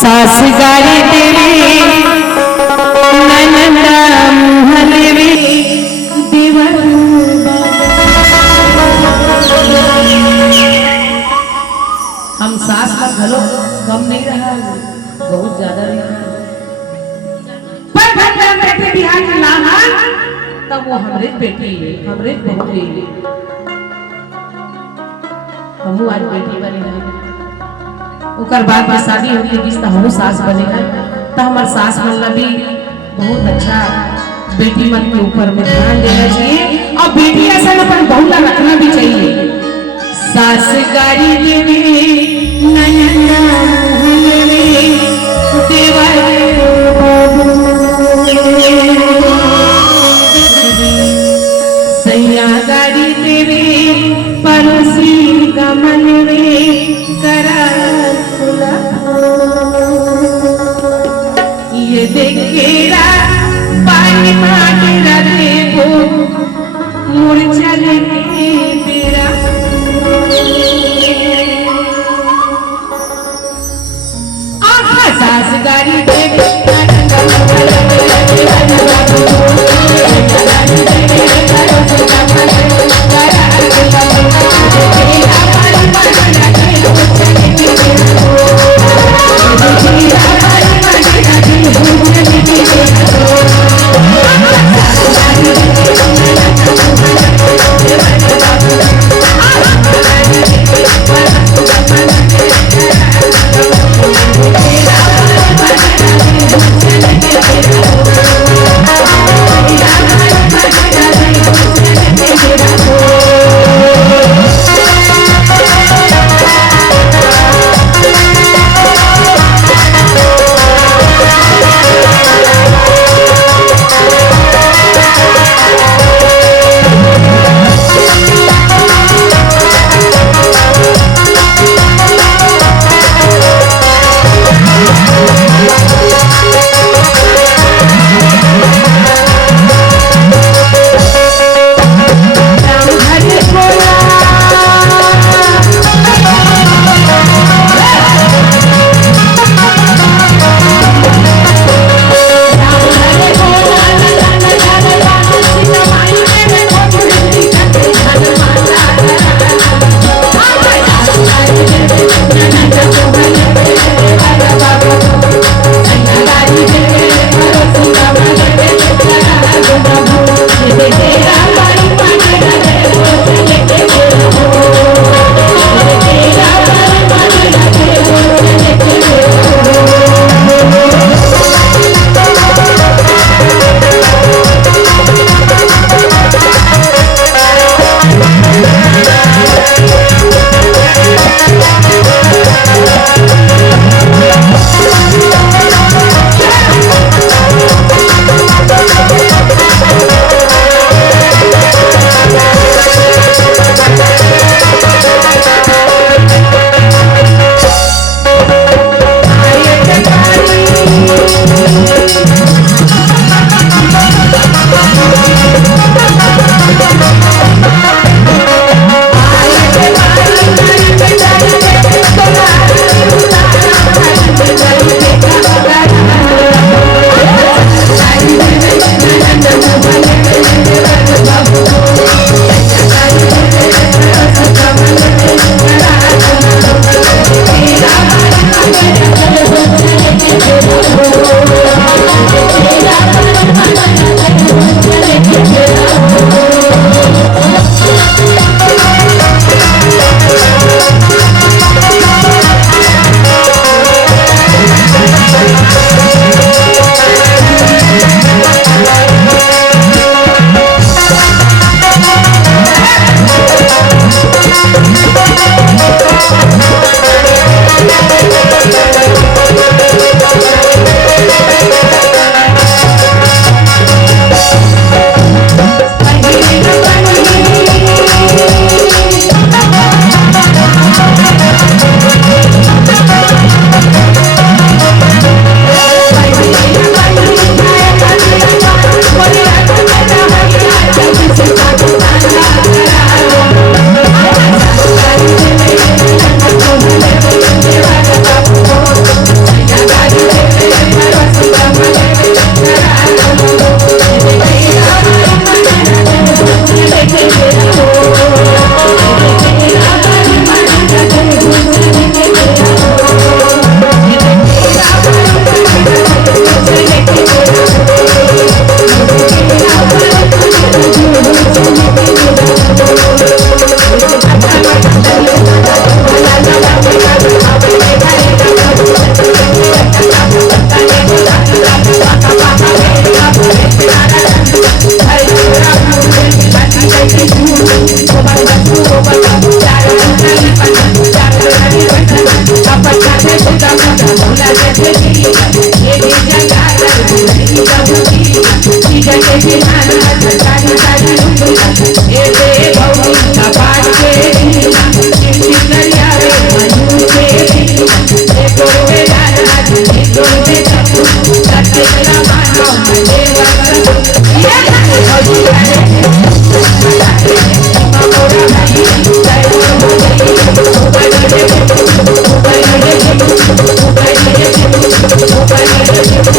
सास गारी तेरी ननदा मुहलवी दीवार। हम सास का घलो कम नहीं रहा, बहुत ज्यादा नहीं रहा, पर घर में बेटे बिहार के लाना तब वो हमरे बेटी हमरे बहू हमू आज बेटी बने हैं। उकर बाद में शादी होगी बीस हम सास बने हैं, तो हमारे सास बनना भी बहुत अच्छा। बेटी मन के ऊपर में ध्यान देना चाहिए और बेटी ऐसा अपन बहुला रखना भी चाहिए। सास गारी देवी नयना सैया गारी देवी पड़ोसी कमल रे करा ये देखेरा पानी माटेरा देखो मूर्छा लेके तेरा। सास गारी देवी Thank you.